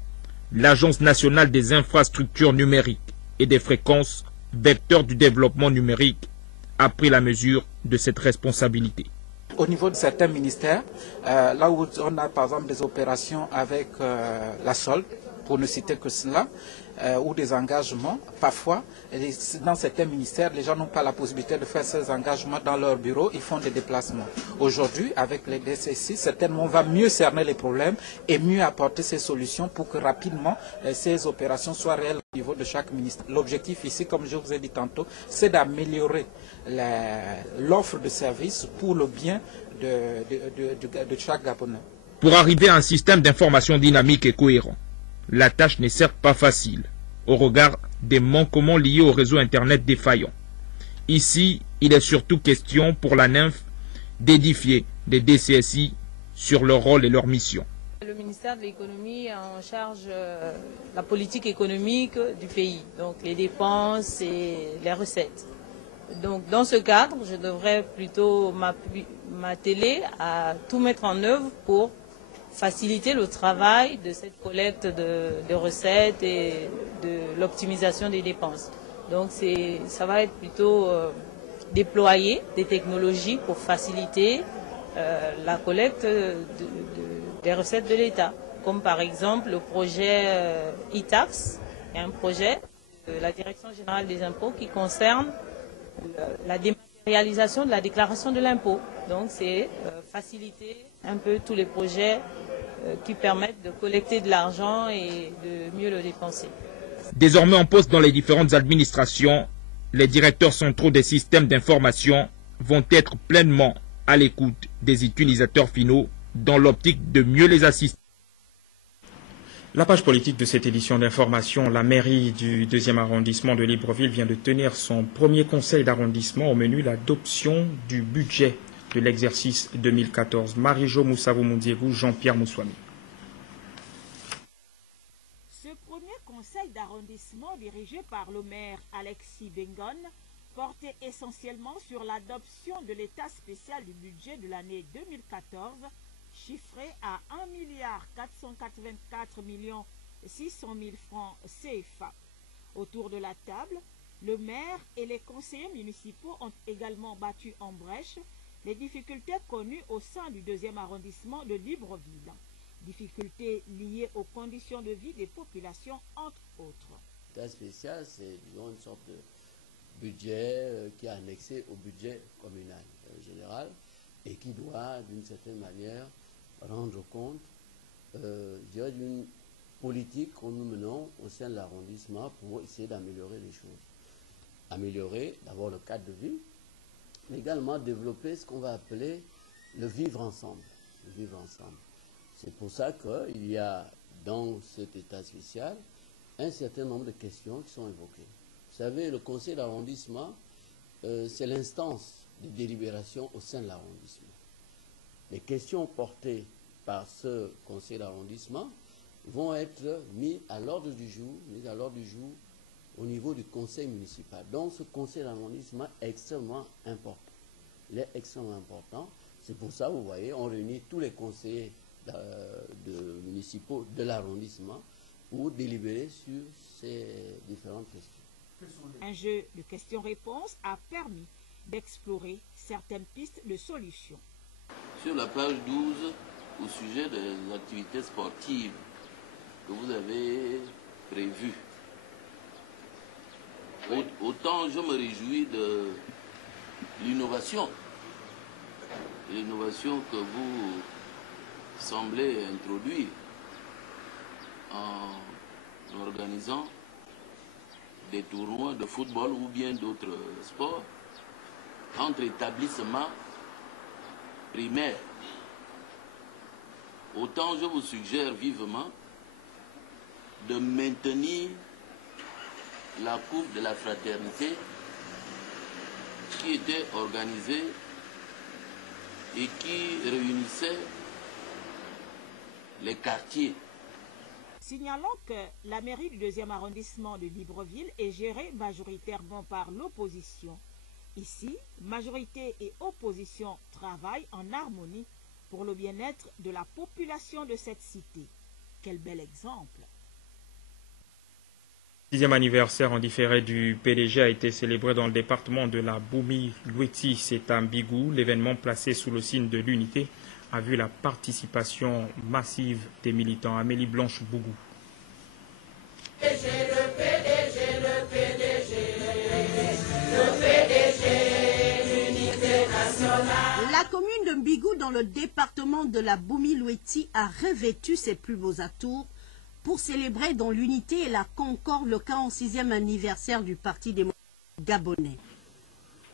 l'Agence nationale des infrastructures numériques et des fréquences, vecteur du développement numérique, a pris la mesure de cette responsabilité. Au niveau de certains ministères, là où on a par exemple des opérations avec la solde, pour ne citer que cela, ou des engagements. Parfois, dans certains ministères, les gens n'ont pas la possibilité de faire ces engagements dans leur bureau, ils font des déplacements. Aujourd'hui, avec les DCC, certainement, on va mieux cerner les problèmes et mieux apporter ces solutions pour que rapidement ces opérations soient réelles au niveau de chaque ministère. L'objectif ici, comme je vous ai dit tantôt, c'est d'améliorer l'offre de services pour le bien de chaque Gabonais. Pour arriver à un système d'information dynamique et cohérent, la tâche n'est certes pas facile, au regard des manquements liés au réseau Internet défaillant. Ici, il est surtout question pour la NINF d'édifier des DCSI sur leur rôle et leur mission. Le ministère de l'économie est en charge la politique économique du pays, donc les dépenses et les recettes. Donc dans ce cadre, je devrais plutôt m'atteler à tout mettre en œuvre pour faciliter le travail de cette collecte de recettes et de l'optimisation des dépenses. Donc ça va être plutôt déployer des technologies pour faciliter la collecte des recettes de l'État, comme par exemple le projet e-tax, un projet de la Direction générale des impôts qui concerne la dématérialisation de la déclaration de l'impôt. Donc c'est faciliter un peu tous les projets qui permettent de collecter de l'argent et de mieux le dépenser. Désormais en poste dans les différentes administrations, les directeurs centraux des systèmes d'information vont être pleinement à l'écoute des utilisateurs finaux dans l'optique de mieux les assister. La page politique de cette édition d'information, la mairie du 2e arrondissement de Libreville vient de tenir son premier conseil d'arrondissement, au menu l'adoption du budget de l'exercice 2014. Marie-Jo Moussavou-Moundiégou, Jean-Pierre Moussoami. Ce premier conseil d'arrondissement dirigé par le maire Alexis Bengon portait essentiellement sur l'adoption de l'état spécial du budget de l'année 2014, chiffré à 1,484 600 000 francs CFA. Autour de la table, le maire et les conseillers municipaux ont également battu en brèche les difficultés connues au sein du 2e arrondissement de Libreville. Difficultés liées aux conditions de vie des populations, entre autres. L'état spécial, c'est une sorte de budget qui est annexé au budget communal général et qui doit, d'une certaine manière, rendre compte d'une politique que nous menons au sein de l'arrondissement pour essayer d'améliorer les choses. Améliorer d'abord le cadre de vie, mais également développer ce qu'on va appeler le vivre ensemble. Le vivre ensemble. C'est pour ça qu'il y a dans cet état spécial un certain nombre de questions qui sont évoquées. Vous savez, le conseil d'arrondissement, c'est l'instance de délibération au sein de l'arrondissement. Les questions portées par ce conseil d'arrondissement vont être mises à l'ordre du jour, au niveau du conseil municipal. Donc ce conseil d'arrondissement est extrêmement important. Il est extrêmement important. C'est pour ça, vous voyez, on réunit tous les conseillers municipaux de l'arrondissement pour délibérer sur ces différentes questions. Un jeu de questions-réponses a permis d'explorer certaines pistes de solutions. Sur la page 12, au sujet des activités sportives que vous avez prévues, autant je me réjouis de l'innovation que vous semblez introduire en organisant des tournois de football ou bien d'autres sports entre établissements primaires. Autant je vous suggère vivement de maintenir la Coupe de la Fraternité qui était organisée et qui réunissait les quartiers. Signalons que la mairie du 2e arrondissement de Libreville est gérée majoritairement par l'opposition. Ici, majorité et opposition travaillent en harmonie pour le bien-être de la population de cette cité. Quel bel exemple! Le 10e anniversaire en différé du PDG a été célébré dans le département de la Boumi-Loueti, c'est à Mbigou. L'événement placé sous le signe de l'unité a vu la participation massive des militants. Amélie Blanche-Bougou. commune de Mbigou dans le département de la Boumi-Loueti a revêtu ses plus beaux atours pour célébrer dans l'unité et la concorde le 46e anniversaire du Parti démocratique gabonais.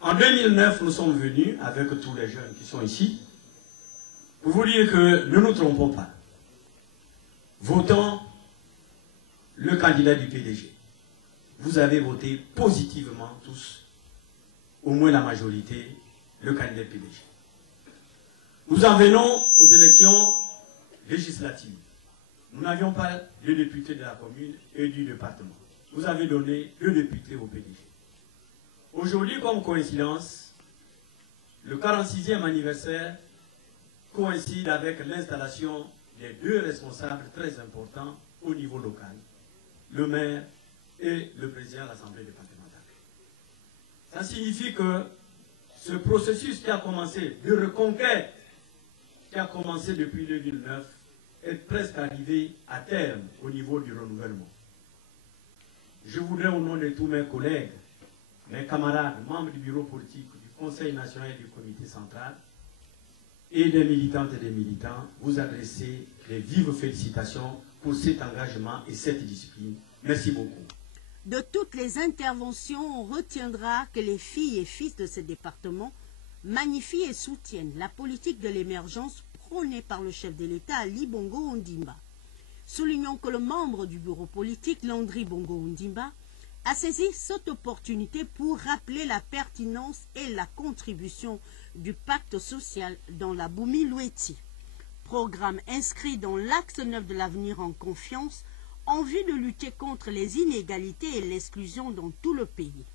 En 2009, nous sommes venus avec tous les jeunes qui sont ici pour vous dire que ne nous trompons pas. Votons le candidat du PDG. Vous avez voté positivement tous, au moins la majorité, le candidat du PDG. Nous en venons aux élections législatives. Nous n'avions pas de députés de la commune et du département. Vous avez donné 2 députés au PDG. Aujourd'hui, comme coïncidence, le 46e anniversaire coïncide avec l'installation des 2 responsables très importants au niveau local, le maire et le président de l'Assemblée départementale. Ça signifie que ce processus qui a commencé de reconquête, qui a commencé depuis 2009, est presque arrivé à terme au niveau du renouvellement. Je voudrais, au nom de tous mes collègues, mes camarades, membres du bureau politique, du Conseil national et du comité central, et des militantes et des militants, vous adresser les vives félicitations pour cet engagement et cette discipline. Merci beaucoup. De toutes les interventions, on retiendra que les filles et fils de ce département magnifient et soutiennent la politique de l'émergence prônée par le chef de l'État Ali Bongo Ondimba. Soulignons que le membre du bureau politique, Landry Bongo Ondimba, a saisi cette opportunité pour rappeler la pertinence et la contribution du pacte social dans la Boumi-Loueti. Programme inscrit dans l'axe 9 de l'avenir en confiance en vue de lutter contre les inégalités et l'exclusion dans tout le pays.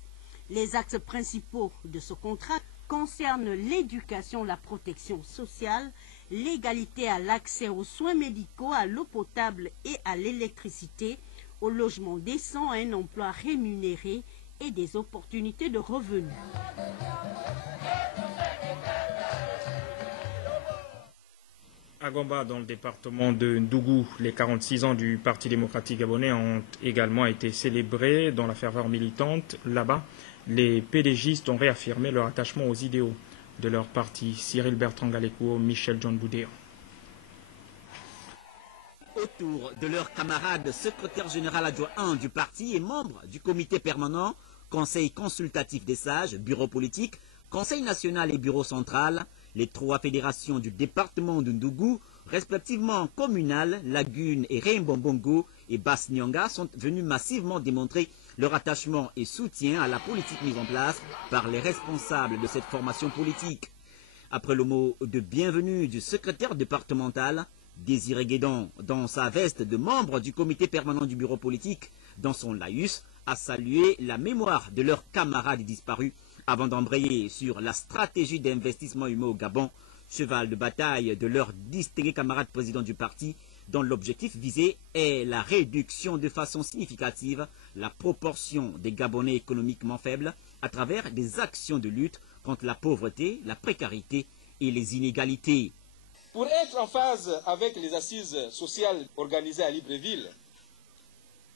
Les axes principaux de ce contrat concernent l'éducation, la protection sociale, l'égalité à l'accès aux soins médicaux, à l'eau potable et à l'électricité, au logement décent, à un emploi rémunéré et des opportunités de revenus. À Gomba, dans le département de Ndougou, les 46 ans du Parti démocratique gabonais ont également été célébrés dans la ferveur militante. Là-bas, les PDGistes ont réaffirmé leur attachement aux idéaux de leur parti. Cyril Bertrand Galeko, Michel John Boudéa. Autour de leur camarade secrétaire général adjoint 1 du parti et membre du comité permanent, conseil consultatif des sages, bureau politique, conseil national et bureau central, les 3 fédérations du département de Ndougou, respectivement communales, Lagune et Réimbombongo et Basse-Nyanga, sont venus massivement démontrer leur attachement et soutien à la politique mise en place par les responsables de cette formation politique. Après le mot de bienvenue du secrétaire départemental, Désiré Guédon, dans sa veste de membre du comité permanent du bureau politique, dans son laïus, a salué la mémoire de leurs camarades disparus avant d'embrayer sur la stratégie d'investissement humain au Gabon, cheval de bataille de leurs distingués camarades présidents du parti, dont l'objectif visé est la réduction de façon significative la proportion des Gabonais économiquement faibles à travers des actions de lutte contre la pauvreté, la précarité et les inégalités. Pour être en phase avec les assises sociales organisées à Libreville,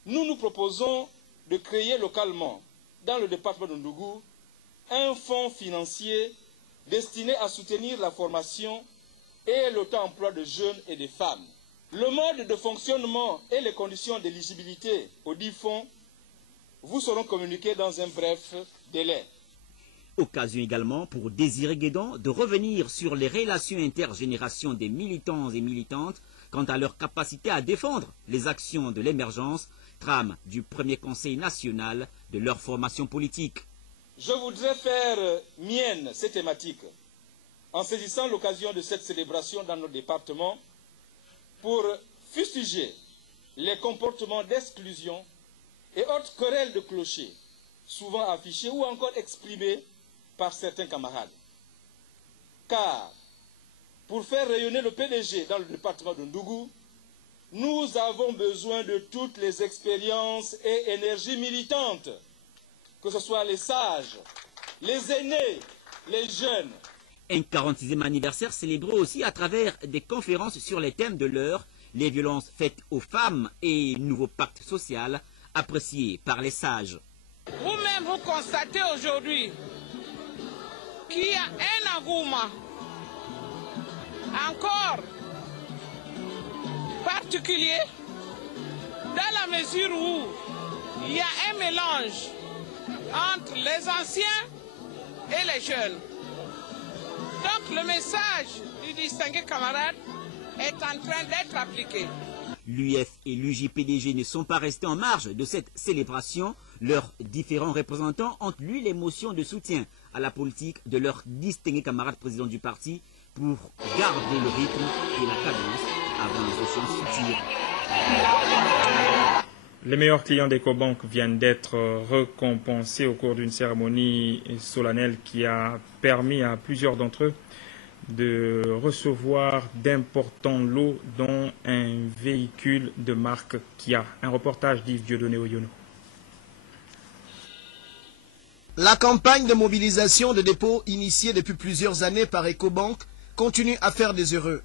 nous nous proposons de créer localement, dans le département de Ndougou, un fonds financier destiné à soutenir la formation et l'auto-emploi de jeunes et de femmes. Le mode de fonctionnement et les conditions d'éligibilité aux 10 fonds vous seront communiqués dans un bref délai. Occasion également pour Désiré Guédon de revenir sur les relations intergénérations des militants et militantes quant à leur capacité à défendre les actions de l'émergence, trame du premier conseil national de leur formation politique. Je voudrais faire mienne ces thématiques en saisissant l'occasion de cette célébration dans notre département pour fustiger les comportements d'exclusion et autres querelles de clochers, souvent affichés ou encore exprimés par certains camarades. Car, pour faire rayonner le PDG dans le département de Ndougou, nous avons besoin de toutes les expériences et énergies militantes, que ce soit les sages, les aînés, les jeunes. Un 46e anniversaire célébré aussi à travers des conférences sur les thèmes de l'heure, les violences faites aux femmes et nouveau pacte social, apprécié par les sages. Vous-même, vous constatez aujourd'hui qu'il y a un engouement corps particulier dans la mesure où il y a un mélange entre les anciens et les jeunes. Donc le message du distingué camarade est en train d'être appliqué. L'UF et l'UJPDG ne sont pas restés en marge de cette célébration. Leurs différents représentants ont lu l'émotion de soutien à la politique de leurs distingués camarades présidents du parti pour garder le rythme et la cadence avant les échéances futures. Les meilleurs clients d'Ecobank viennent d'être récompensés au cours d'une cérémonie solennelle qui a permis à plusieurs d'entre eux de recevoir d'importants lots, dont un véhicule de marque Kia. Un reportage d'Yves Dieudonné Oyono. La campagne de mobilisation de dépôts initiée depuis plusieurs années par Ecobank continue à faire des heureux.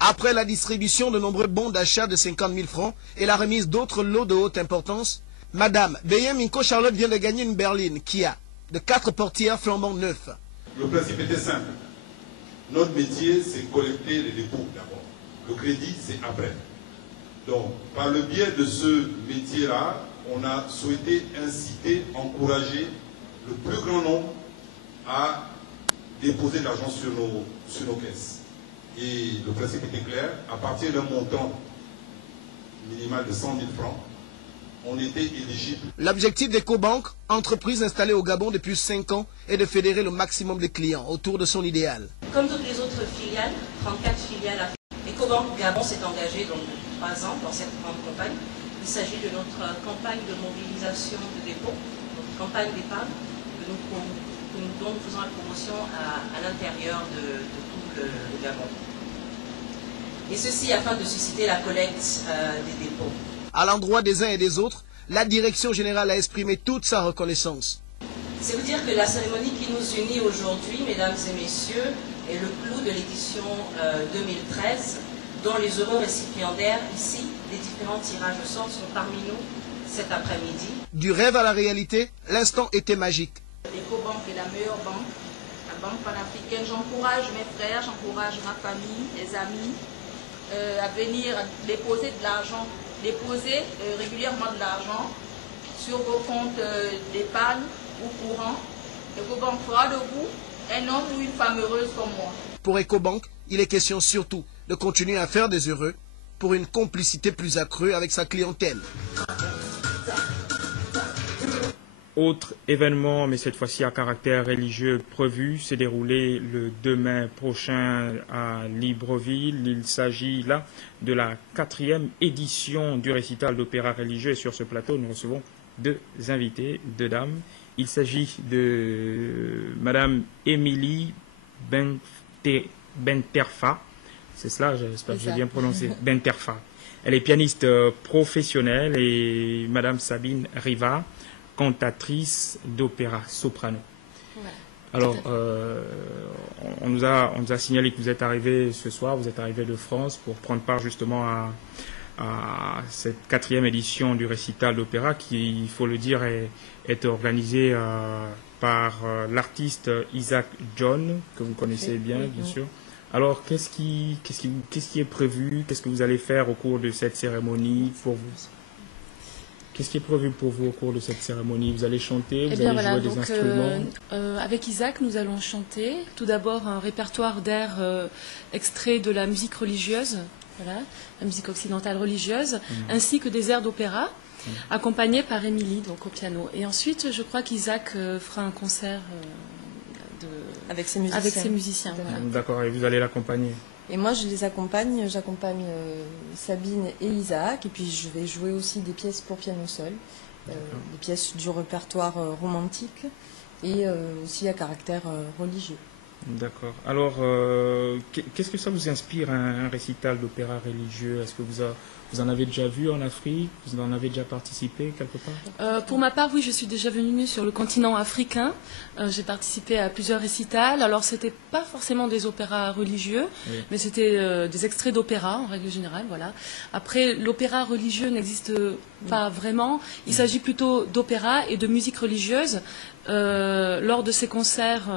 Après la distribution de nombreux bons d'achat de 50 000 francs et la remise d'autres lots de haute importance, Madame Beye Minko Charlotte vient de gagner une berline Kia de 4 portières flambant neufs. Le principe était simple. Notre métier, c'est collecter les dépôts d'abord. Le crédit, c'est après. Donc, par le biais de ce métier-là, on a souhaité inciter, encourager le plus grand nombre à déposer de l'argent sur nos caisses. Et le principe était clair, à partir d'un montant minimal de 100 000 francs, on était éligible. L'objectif d'Ecobank, entreprise installée au Gabon depuis 5 ans, est de fédérer le maximum de clients autour de son idéal. Comme toutes les autres filiales, 34 filiales, Ecobank Gabon s'est engagé donc depuis 3 ans dans cette grande campagne. Il s'agit de notre campagne de mobilisation de dépôts, notre campagne d'épargne, dont nous faisons la promotion à l'intérieur de tout le Gabon. Et ceci afin de susciter la collecte des dépôts. À l'endroit des uns et des autres, la direction générale a exprimé toute sa reconnaissance. C'est vous dire que la cérémonie qui nous unit aujourd'hui, mesdames et messieurs, est le clou de l'édition 2013, dont les heureux récipiendaires ici, des différents tirages au sort, sont parmi nous cet après-midi. Du rêve à la réalité, l'instant était magique. Ecobank est la meilleure banque, la banque panafricaine. J'encourage mes frères, j'encourage ma famille, les amis à venir déposer de l'argent, déposer régulièrement de l'argent sur vos comptes d'épargne ou courant. Ecobank fera de vous un homme ou une femme heureuse comme moi. Pour Ecobank, il est question surtout de continuer à faire des heureux pour une complicité plus accrue avec sa clientèle. Autre événement, mais cette fois-ci à caractère religieux prévu, s'est déroulé le 2 mai prochain à Libreville. Il s'agit là de la 4e édition du récital d'opéra religieux. Et sur ce plateau, nous recevons 2 invités, 2 dames. Il s'agit de Madame Émilie Benterfa. C'est cela, j'espère que j'ai bien prononcé. Benterfa. Elle est pianiste professionnelle, et Madame Sabine Riva, cantatrice d'opéra soprano. Ouais. Alors, on nous a signalé que vous êtes arrivé ce soir, vous êtes arrivé de France pour prendre part justement à cette 4e édition du récital d'opéra qui, il faut le dire, est organisée par l'artiste Isaac John, que vous connaissez bien sûr. Alors, qu'est-ce qui est prévu? Qu'est-ce que vous allez faire au cours de cette cérémonie pour vous? Qu'est-ce qui est prévu pour vous au cours de cette cérémonie? Vous allez chanter, vous allez jouer des instruments? Avec Isaac, nous allons chanter tout d'abord un répertoire d'airs extraits de la musique religieuse, voilà, la musique occidentale religieuse, ainsi que des airs d'opéra, accompagnés par Émilie, donc au piano. Et ensuite, je crois qu'Isaac fera un concert avec ses musiciens. Voilà. D'accord, et vous allez l'accompagner? Et moi, je les accompagne, j'accompagne Sabine et Isaac, et puis je vais jouer aussi des pièces pour piano seul, des pièces du répertoire romantique et aussi à caractère religieux. D'accord. Alors, qu'est-ce que ça vous inspire, un récital d'opéra religieux? Est-ce que vous en avez déjà vu en Afrique? Vous en avez déjà participé quelque part? Pour ma part, oui, je suis déjà venue sur le continent africain. J'ai participé à plusieurs récitals. Alors, ce n'était pas forcément des opéras religieux, mais c'était des extraits d'opéra, en règle générale. Voilà. Après, l'opéra religieux n'existe pas vraiment. Il s'agit plutôt d'opéra et de musique religieuse Lors de ces concerts,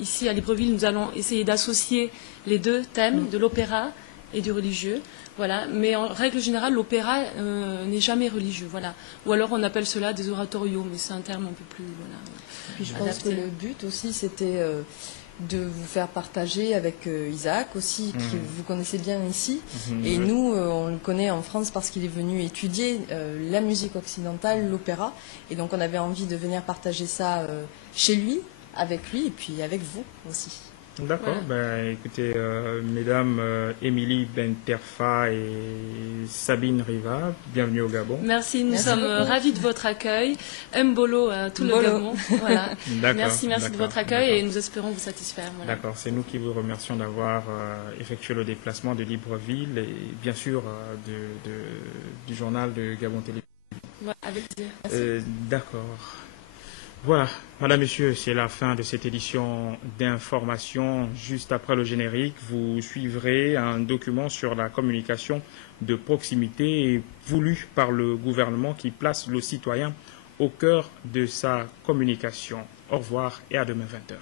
ici à Libreville, nous allons essayer d'associer les deux thèmes, de l'opéra et du religieux. Voilà. Mais en règle générale, l'opéra n'est jamais religieux. Voilà. Ou alors on appelle cela des oratorios, mais c'est un terme un peu plus... Voilà, puis je pense que le but aussi, c'était de vous faire partager avec Isaac aussi, que vous connaissez bien ici. Et nous, on le connaît en France parce qu'il est venu étudier la musique occidentale, l'opéra. Et donc on avait envie de venir partager ça chez lui, avec lui et puis avec vous aussi. D'accord. Voilà. Écoutez, mesdames Émilie Benterfa et Sabine Riva, bienvenue au Gabon. Merci, nous sommes ravis de votre accueil. Mbolo à tout le Gabon. Voilà. Merci de votre accueil et nous espérons vous satisfaire. Voilà. D'accord, c'est nous qui vous remercions d'avoir effectué le déplacement de Libreville et bien sûr du journal de Gabon Télé. Ouais, avec plaisir. D'accord. Voilà, madame, messieurs, c'est la fin de cette édition d'information. Juste après le générique, vous suivrez un document sur la communication de proximité voulu par le gouvernement qui place le citoyen au cœur de sa communication. Au revoir et à demain 20h.